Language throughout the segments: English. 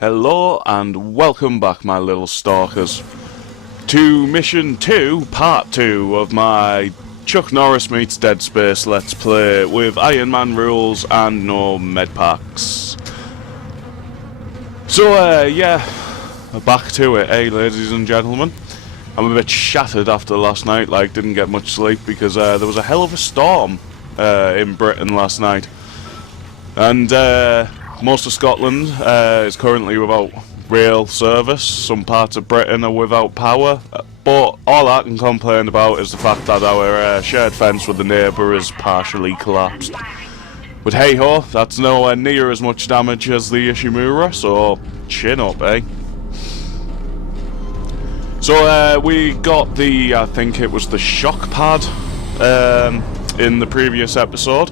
Hello and welcome back, my little stalkers, to Mission 2, Part 2 of my Chuck Norris meets Dead Space Let's Play with Ironman rules and no medpacks. So, yeah, back to it, ladies and gentlemen. I'm a bit shattered after last night, didn't get much sleep because there was a hell of a storm in Britain last night. And, most of Scotland is currently without rail service. Some parts of Britain are without power. But all I can complain about is the fact that our shared fence with the neighbour is partially collapsed. But hey ho, that's nowhere near as much damage as the Ishimura, so chin up, eh? So we got the, I think it was the shock pad in the previous episode.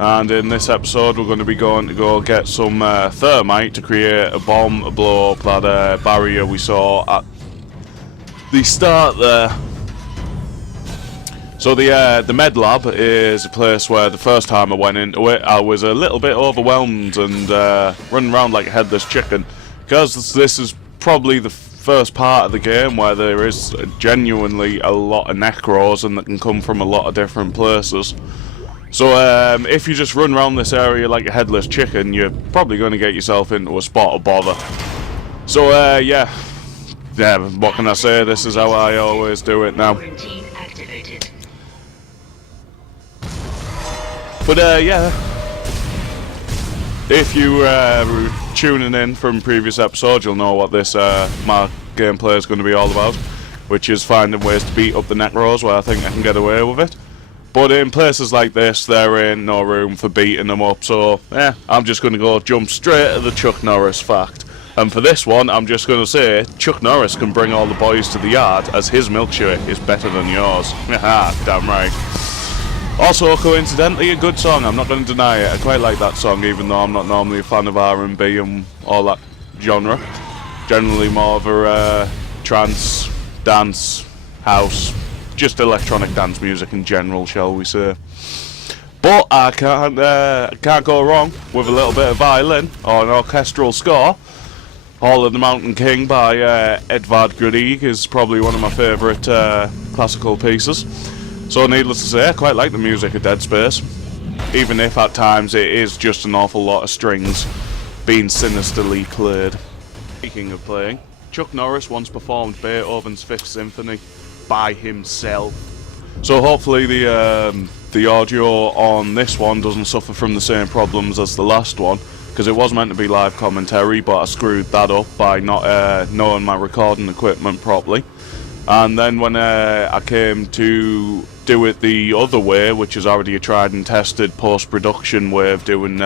And in this episode we're going to be going to go get some thermite to create a bomb to blow up that barrier we saw at the start there. So the med lab is a place where the first time I went into it I was a little bit overwhelmed and running around like a headless chicken, because this is probably the first part of the game where there is genuinely a lot of necros and that can come from a lot of different places. So if you just run around this area like a headless chicken, you're probably going to get yourself into a spot of bother. So yeah, what can I say, this is how I always do it now. But yeah, if you were tuning in from previous episodes, you'll know what this my gameplay is going to be all about, which is finding ways to beat up the necros where I think I can get away with it. But in places like this, there ain't no room for beating them up, so yeah, I'm just going to go jump straight to the Chuck Norris fact. And for this one, I'm just going to say, Chuck Norris can bring all the boys to the yard as his milkshake is better than yours. Haha, damn right. Also, coincidentally, a good song, I'm not going to deny it. I quite like that song, even though I'm not normally a fan of R&B and all that genre. Generally more of a trance, dance, house, just electronic dance music in general, shall we say. But I can't go wrong with a little bit of violin or an orchestral score. Hall of the Mountain King by Edvard Grieg is probably one of my favourite classical pieces. So needless to say, I quite like the music of Dead Space, even if at times it is just an awful lot of strings being sinisterly played. Speaking of playing, Chuck Norris once performed Beethoven's Fifth Symphony by himself. So hopefully the audio on this one doesn't suffer from the same problems as the last one, because it was meant to be live commentary, but I screwed that up by not knowing my recording equipment properly. And then when I came to do it the other way, which is already a tried and tested post-production way of doing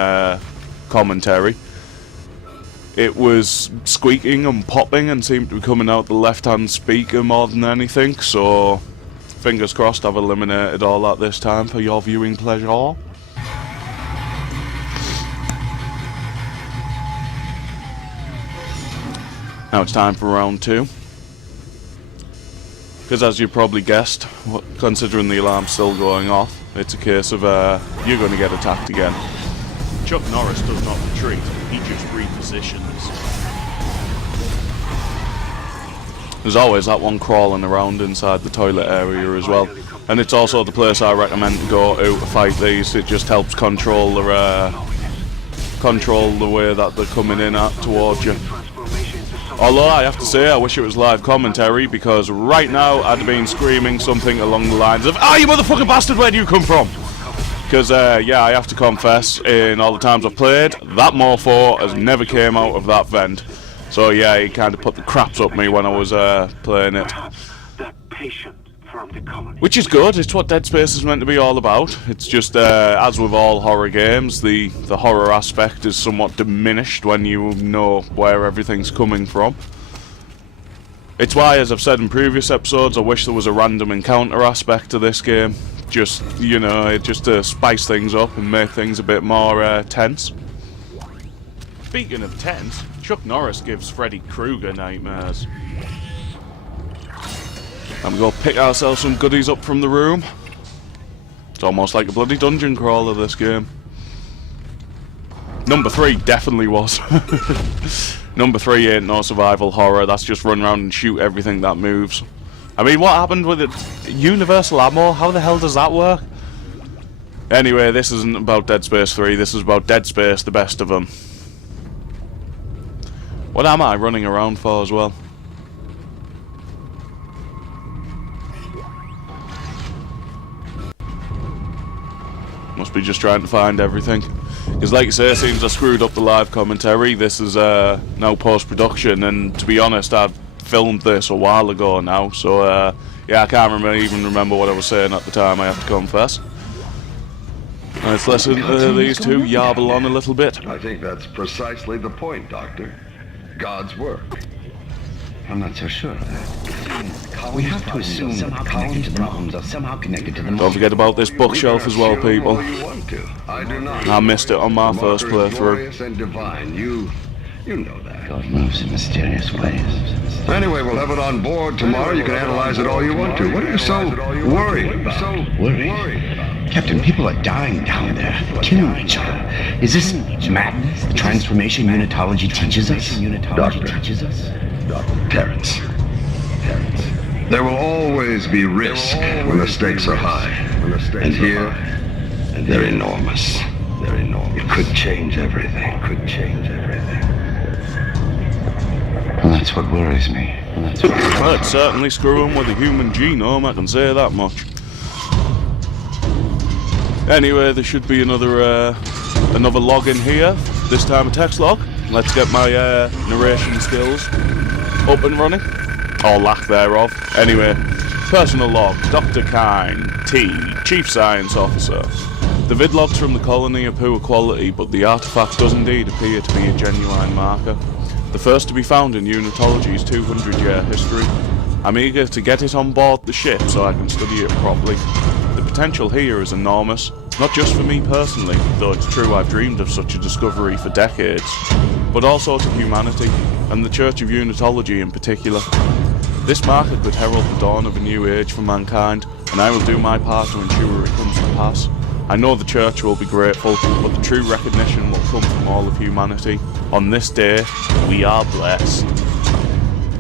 commentary, it was squeaking and popping and seemed to be coming out the left-hand speaker more than anything, so fingers crossed I've eliminated all that this time for your viewing pleasure. Now it's time for round 2. Because as you probably guessed, considering the alarm's still going off, it's a case of you're going to get attacked again. Chuck Norris does not retreat, he just repositions. There's always that one crawling around inside the toilet area as well. And it's also the place I recommend to go to fight these. It just helps control the way that they're coming in at towards you. Although I have to say, I wish it was live commentary, because right now I'd been screaming something along the lines of, "Ah, you motherfucking bastard, where do you come from?" Because, yeah, I have to confess, in all the times I've played, that mofo has never came out of that vent. So, yeah, he kind of put the craps up me when I was playing it. Which is good, it's what Dead Space is meant to be all about. It's just, as with all horror games, the horror aspect is somewhat diminished when you know where everything's coming from. It's why, as I've said in previous episodes, I wish there was a random encounter aspect to this game. Just, you know, just to spice things up and make things a bit more tense. Speaking of tense, Chuck Norris gives Freddy Krueger nightmares. I'm going to pick ourselves some goodies up from the room. It's almost like a bloody dungeon crawler, this game. Number 3 definitely was. Number 3 ain't no survival horror, that's just run around and shoot everything that moves. I mean, what happened with it? Universal ammo? How the hell does that work? Anyway, this isn't about Dead Space 3, this is about Dead Space, the best of them. What am I running around for as well? Must be just trying to find everything. Because like you say, it seems I screwed up the live commentary. This is now post-production, and to be honest, I've filmed this a while ago now, so yeah, I can't even remember what I was saying at the time, I have to confess. Let's listen to these two yarble on a little bit. I think that's precisely the point, Doctor. God's work. I'm not so sure of that. We have to assume that connected to the problems are somehow connected to the Don't forget about this bookshelf as well, people. I do not. I missed it on my first playthrough. Glorious and divine. You know that. God moves in mysterious ways. Anyway, we'll have it on board tomorrow. You can analyze it all you want to. What are you so worried about? Worried? Captain, people are dying down there, killing each other. Is this madness? The transformation unitology teaches us? Terrence. There will always be risk when the stakes are high. And here, they're enormous. It could change everything. Well, that's what worries me. Well, it's certainly screwing with the human genome, I can say that much. Anyway, there should be another log in here, this time a text log. Let's get my narration skills up and running, or lack thereof. Anyway, personal log, Dr. Kine, T, Chief Science Officer. The vidlogs from the colony are poor quality, but the artifact does indeed appear to be a genuine marker. The first to be found in Unitology's 200-year history. I'm eager to get it on board the ship so I can study it properly. The potential here is enormous, not just for me personally, though it's true I've dreamed of such a discovery for decades, but also to humanity, and the Church of Unitology in particular. This marker could herald the dawn of a new age for mankind, and I will do my part to ensure it comes to pass. I know the Church will be grateful, but the true recognition will come from all of humanity. On this day, we are blessed.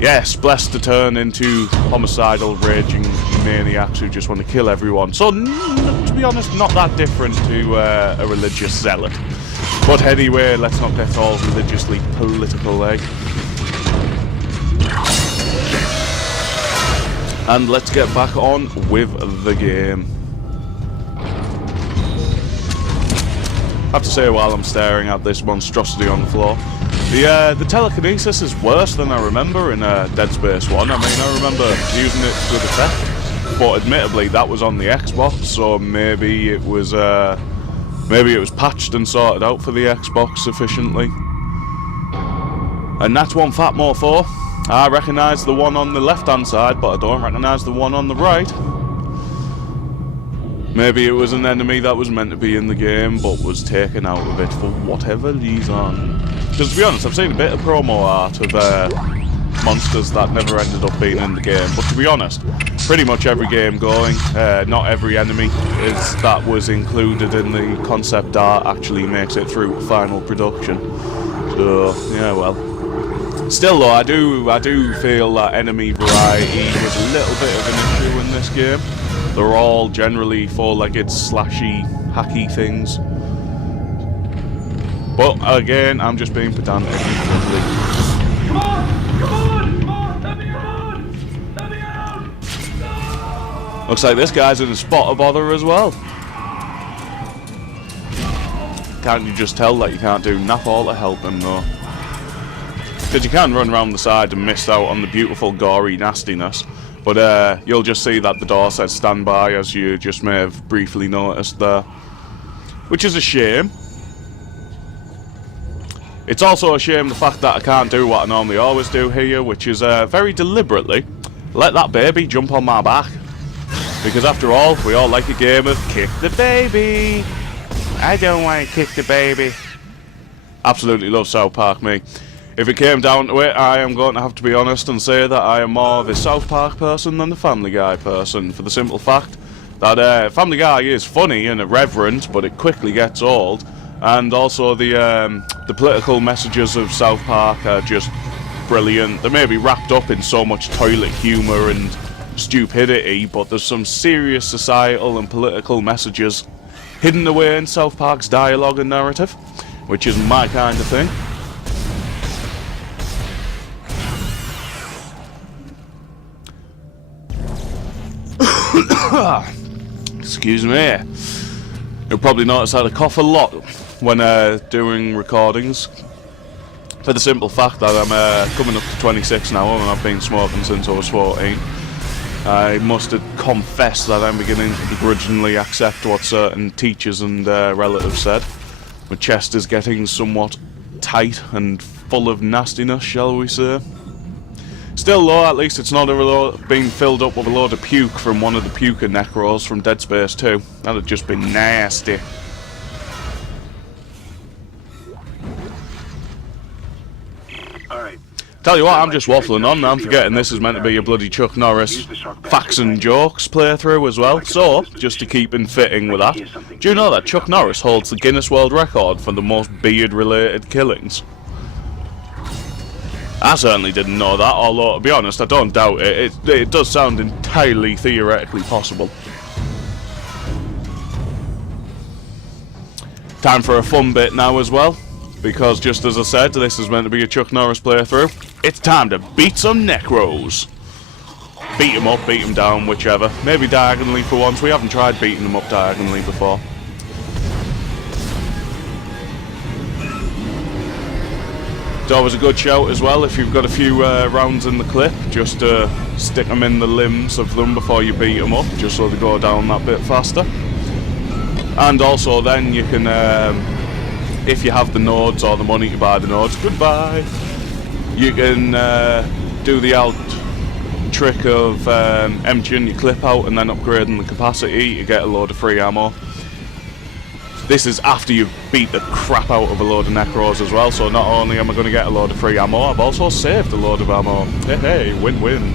Yes, blessed to turn into homicidal, raging maniacs who just want to kill everyone. So, to be honest, not that different to a religious zealot. But anyway, let's not get all religiously political, eh? And let's get back on with the game. I have to say, while I'm staring at this monstrosity on the floor, the telekinesis is worse than I remember in Dead Space 1. I mean, I remember using it with effect, but admittedly that was on the Xbox, so maybe it was patched and sorted out for the Xbox sufficiently. And that's one fat mofo. I recognise the one on the left-hand side, but I don't recognise the one on the right. Maybe it was an enemy that was meant to be in the game, but was taken out of it for whatever reason. Because to be honest, I've seen a bit of promo art of monsters that never ended up being in the game. But to be honest, pretty much every game going, not every enemy that was included in the concept art actually makes it through final production. So, yeah, well. Still though, I do feel that enemy variety is a little bit of an issue in this game. They're all generally four-legged, slashy, hacky things. But again, I'm just being pedantic and friendly. Come on, let me out! No! Looks like this guy's in a spot of bother as well. Can't you just tell that you can't do nap all to help him though? Because you can run around the side and miss out on the beautiful, gory nastiness. But you'll just see that the door says stand by, as you just may have briefly noticed there. Which is a shame. It's also a shame the fact that I can't do what I normally always do here, which is very deliberately let that baby jump on my back. Because after all, we all like a game of kick the baby. I don't want to kick the baby. Absolutely love South Park, me. If it came down to it, I am going to have to be honest and say that I am more of a South Park person than the Family Guy person, for the simple fact that Family Guy is funny and irreverent, but it quickly gets old, and also the The political messages of South Park are just brilliant. They may be wrapped up in so much toilet humour and stupidity, but there's some serious societal and political messages hidden away in South Park's dialogue and narrative, which is my kind of thing. Excuse me. You'll probably notice I cough a lot when doing recordings, for the simple fact that I'm coming up to 26 now and I've been smoking since I was 14. I must confess that I'm beginning to begrudgingly accept what certain teachers and relatives said. My chest is getting somewhat tight and full of nastiness, shall we say. Still though, at least it's not being filled up with a load of puke from one of the puker necros from Dead Space 2. That'd just be nasty. Tell you what, I'm just waffling on. I'm forgetting this is meant to be a bloody Chuck Norris facts and jokes playthrough as well. So, just to keep in fitting with that, do you know that Chuck Norris holds the Guinness World Record for the most beard-related killings? I certainly didn't know that, although, to be honest, I don't doubt it. It does sound entirely theoretically possible. Time for a fun bit now as well, because just as I said, this is meant to be a Chuck Norris playthrough. It's time to beat some Necros. Beat them up, beat them down, whichever. Maybe diagonally for once. We haven't tried beating them up diagonally before. It's always a good shout as well if you've got a few rounds in the clip, just to stick them in the limbs of them before you beat them up, just so they go down that bit faster. And also then you can, if you have the nodes or the money to buy the nodes, goodbye, you can do the old trick of emptying your clip out and then upgrading the capacity to get a load of free ammo. This is after you've beat the crap out of a load of Necros as well, so not only am I going to get a load of free ammo, I've also saved a load of ammo. Hey, hey, win-win.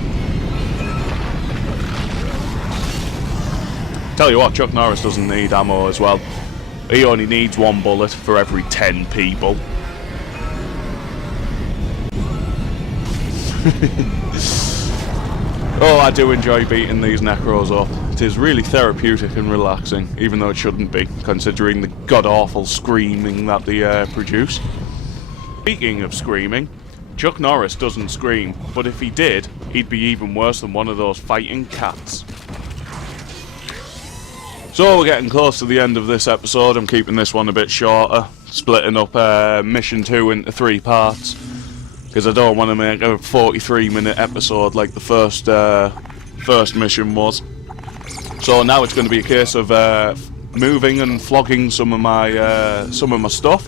Tell you what, Chuck Norris doesn't need ammo as well. He only needs one bullet for every 10 people. Oh, I do enjoy beating these Necros up. It is really therapeutic and relaxing, even though it shouldn't be, considering the god-awful screaming that they produce. Speaking of screaming, Chuck Norris doesn't scream, but if he did, he'd be even worse than one of those fighting cats. So we're getting close to the end of this episode. I'm keeping this one a bit shorter, splitting up Mission 2 into 3 parts, because I don't want to make a 43-minute episode like the first mission was. So now it's going to be a case of moving and flogging some of my stuff,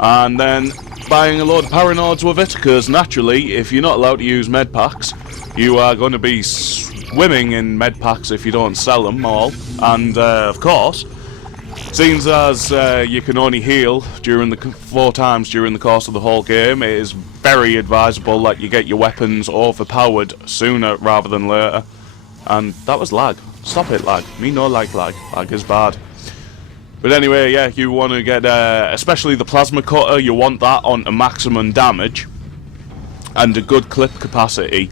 and then buying a load of paranoids with it, because naturally, if you're not allowed to use medpacks, you are going to be swimming in medpacks if you don't sell them all. And of course, seeing as you can only heal during the 4 times during the course of the whole game, it is very advisable that you get your weapons overpowered sooner rather than later. And that was lag. Stop it, lag. Me no like lag. Lag is bad. But anyway, yeah, you want to get, especially the plasma cutter, you want that on to maximum damage and a good clip capacity.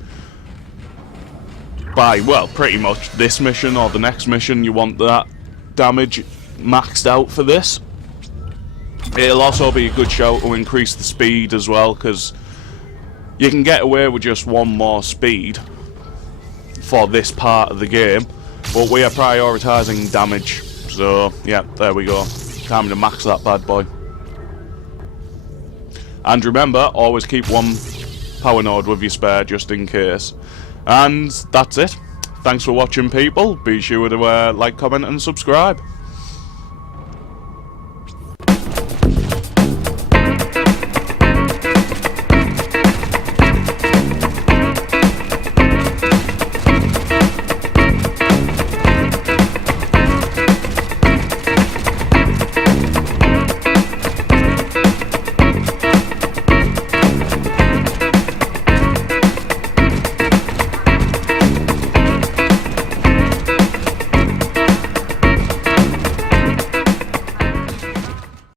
By, well, pretty much this mission or the next mission, you want that damage maxed out for this. It'll also be a good shout to increase the speed as well, because you can get away with just 1 more speed for this part of the game, but we are prioritising damage. So, yeah, there we go. Time to max that bad boy. And remember, always keep 1 power node with your spare just in case. And that's it. Thanks for watching, people. Be sure to like, comment and subscribe.